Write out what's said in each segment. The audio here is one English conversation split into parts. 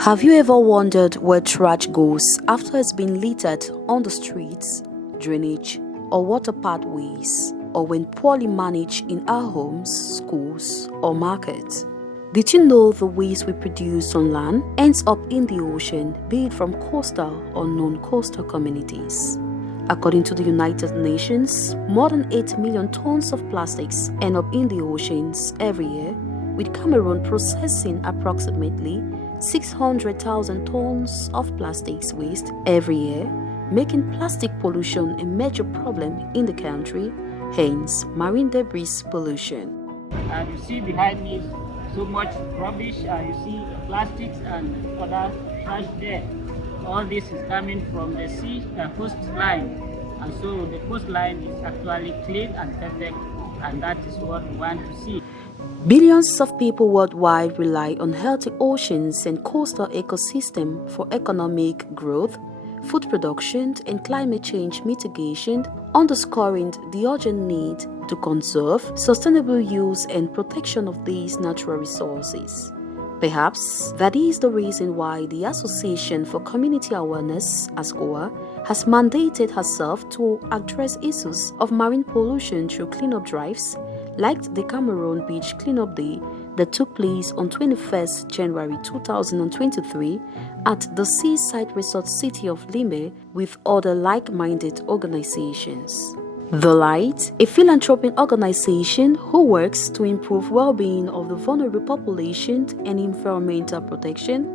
Have you ever wondered where trash goes after it's been littered on the streets, drainage, or water pathways, or when poorly managed in our homes, schools, or markets? Did you know the waste we produce on land ends up in the ocean, be it from coastal or non-coastal communities? According to the United Nations, more than 8 million tons of plastics end up in the oceans every year, with Cameroon processing approximately 600,000 tons of plastics waste every year, making plastic pollution a major problem in the country, hence marine debris pollution. And you see behind me so much rubbish, you see plastics and other trash there. All this is coming from the sea coastline, and so the coastline is actually clean and perfect, and that is what we want to see. Billions of people worldwide rely on healthy oceans and coastal ecosystem for economic growth, food production, and climate change mitigation, underscoring the urgent need to conserve, sustainable use, and protection of these natural resources. Perhaps that is the reason why the Association for Community Awareness, ASCOA, has mandated herself to address issues of marine pollution through cleanup drives, like the Cameroon Beach Cleanup Day that took place on 21st January 2023 at the seaside resort city of Limbe with other like-minded organizations. The Light, a philanthropic organization who works to improve well-being of the vulnerable population and environmental protection,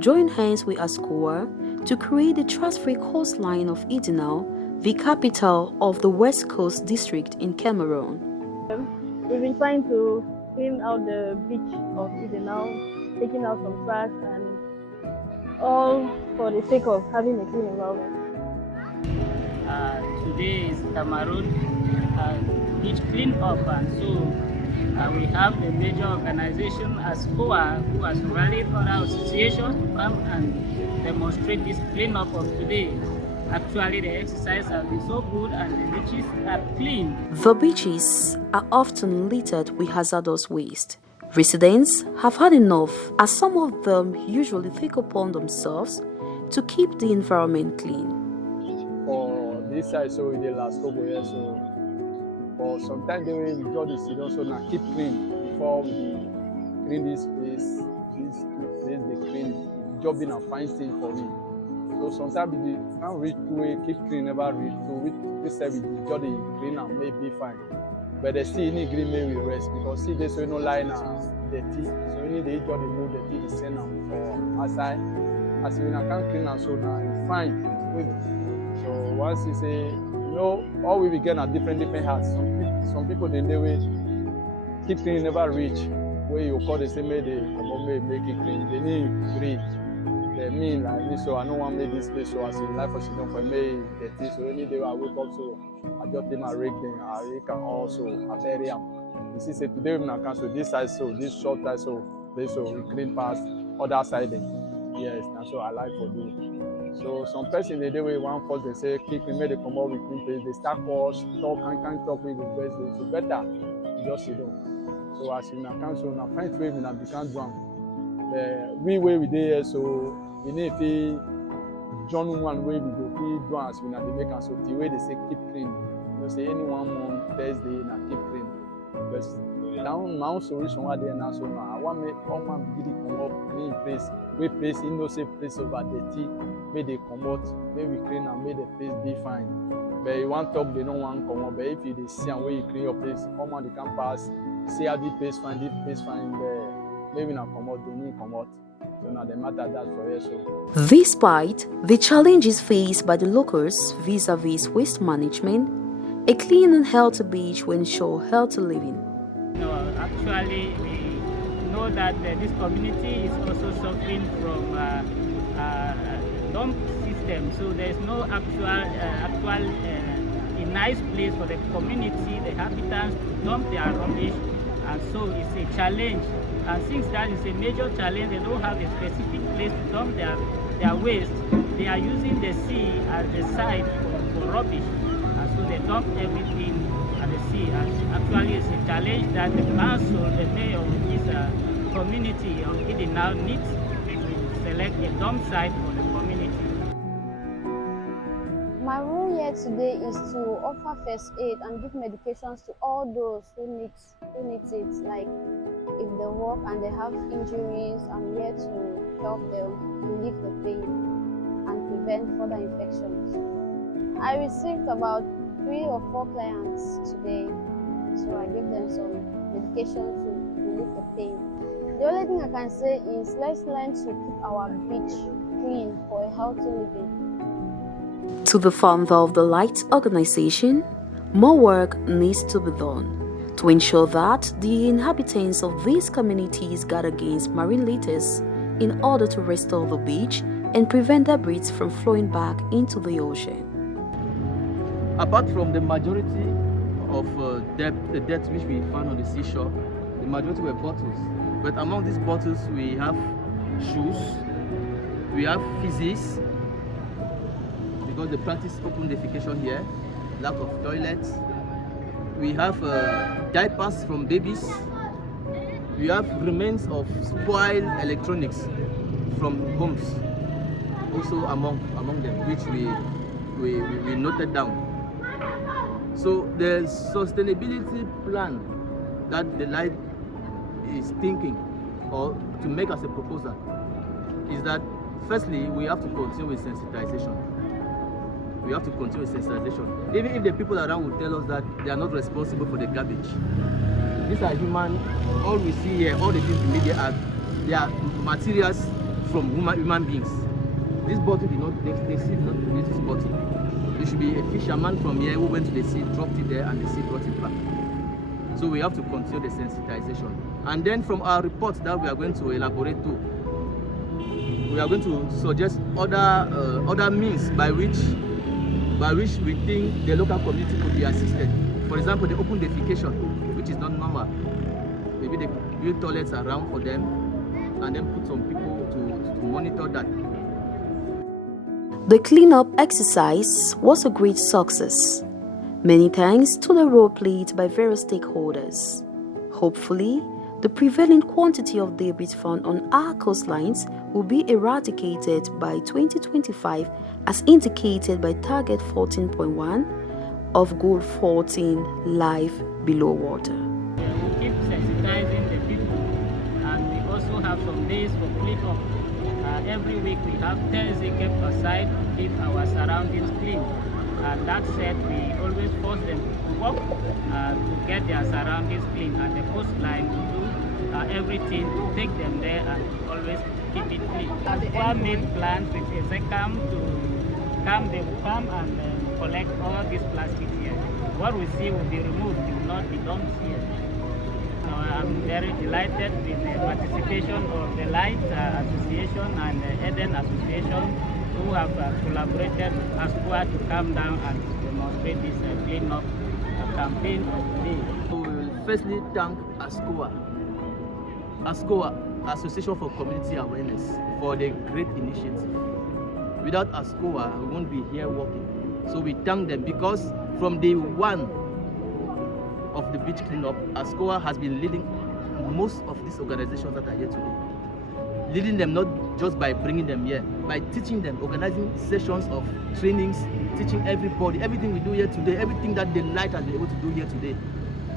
joined hands with ASCOA to create the trash-free coastline of Ideanau, the capital of the West Coast District in Cameroon. We've been trying to clean out the beach of Ideanau, taking out some trash, and all for the sake of having a clean environment. Today is Cameroon Beach Clean Up, and so we have the major organization ASCOA who has rallied other associations to come and demonstrate this cleanup of today. Actually, the exercise has been so good and the beaches are clean. The beaches are often littered with hazardous waste. Residents have had enough, as some of them usually take upon themselves to keep the environment clean. For this side, so in the last couple of years, so for some time they will enjoy the season, so now keep clean before we clean this place. This place they clean, jobbing and fine thing for me. So sometimes we can't reach to it, keep clean, never reach to it. We say we enjoy the clean and maybe fine. But they still need green may we rest because see this way no line dirty. So we need to enjoy the move the tea the same for outside. As we can't clean and so now it's fine. So once you say, you know, all we begin at different hats. Some people they will keep clean never reach where you call the same way they come on make it clean. They need green. They mean like me, so I don't want to make this place so as in life for she don't for me dirty. So any day I wake up so I just take my rake then I rake and also I bury them. You see say today we can cancel this side so this short side so this so we clean past other side then. Yes, that's what I like to do. So some person they do one first they say keep clean, make they come out with clean place, they start cause talk and can't talk with the best day. So better you just sit down. So as in a council now find way we become drunk. We way we there so we need to join one way we go feed once we not they make us so the way they say keep clean. You know say any 1 month Thursday na keep clean. But down my solution what there now so now I want make all man begin to come up clean place. We place in no say place over dirty, may they come out, may we clean and make the place be fine. But you want talk they don't want come out. But if you they see and where you clean your place, all man they can pass, see how the place fine there. Maybe not come out, they need come out. So now they matter that for you. So. Despite the challenges faced by the locals vis-a-vis waste management, a clean and healthy beach will ensure healthy living. No, actually, we know that this community is also suffering from dump system. So there is no actual a nice place for the community, the habitants to dump their rubbish, and so it's a challenge. And since that is a major challenge, they don't have a specific place to dump their waste. They are using the sea as the site for rubbish. And so they dump everything at the sea. And actually, it's a challenge that the council, the mayor of this community of Ideanau needs to select a dump site for the community. My role here today is to offer first aid and give medications to all those who needs it. Like if they work and they have injuries, I'm here to help them relieve the pain and prevent further infections. I received about 3 or 4 clients today, so I gave them some medication to relieve the pain. The only thing I can say is let's learn to keep our beach clean for a healthy living. To the founder of the Light organization, more work needs to be done to ensure that the inhabitants of these communities guard against marine litters in order to restore the beach and prevent debris from flowing back into the ocean. Apart from the majority of the debt which we found on the seashore, the majority were bottles. But among these bottles, we have shoes, we have feces, because they practice open defecation here, lack of toilets. We have diapers from babies. We have remains of spoiled electronics from homes, also among them, which we noted down. So the sustainability plan that the Light is thinking or to make as a proposal is that firstly we have to continue with sensitization. We have to continue with sensitization. Even if the people around will tell us that they are not responsible for the garbage. These are human, all we see here, all the things the media are, they are materials from human beings. This bottle did not, the sea did not produce this bottle. There should be a fisherman from here who went to the sea, dropped it there, and the sea brought it back. So we have to continue the sensitization. And then from our report that we are going to elaborate to, we are going to suggest other means by which we think the local community could be assisted. For example, the open defecation, which is not normal. Maybe they build toilets around for them and then put some people to monitor that. The cleanup exercise was a great success. Many thanks to the role played by various stakeholders. Hopefully, the prevailing quantity of debris found on our coastlines will be eradicated by 2025 as indicated by Target 14.1 of Goal 14, Life Below Water. We keep sensitizing the people, and we also have some days for cleanup. Every week we have Thursday kept aside to keep our surroundings clean. And that said, we always force them to work to get their surroundings clean, and the coastline will do everything to take them there and always keep it clean. ASCOA made plans with SDG to come, they will come and collect all these plastics here. What we see will be removed, it will not be dumped here. So I'm very delighted with the participation of the Light Association and the Eden Association, who have collaborated with ASCOA to come down and demonstrate this clean-up campaign of today. We will firstly thank ASCOA, Association for Community Awareness, for the great initiative. Without ASCOA, we won't be here working. So we thank them because from day one of the beach cleanup, ASCOA has been leading most of these organizations that are here today. Leading them not just by bringing them here, by teaching them, organizing sessions of trainings, teaching everybody, everything we do here today, everything that the Light has been able to do here today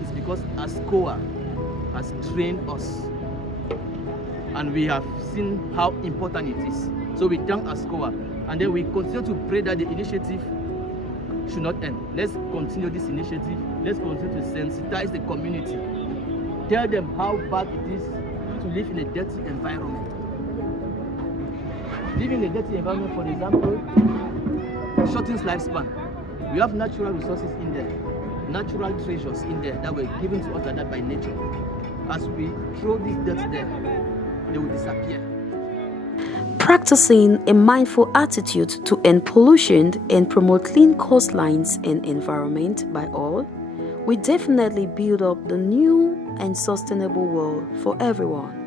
is because ASCOA has trained us. And we have seen how important it is. So we thank ASCOA, and then we continue to pray that the initiative should not end. Let's continue this initiative. Let's continue to sensitize the community. Tell them how bad it is to live in a dirty environment. Living in a dirty environment, for example, shortens lifespan. We have natural resources in there, natural treasures in there that were given to us like that by nature. As we throw this dirt there, they will disappear. Practicing a mindful attitude to end pollution and promote clean coastlines and environment by all will definitely build up the new and sustainable world for everyone.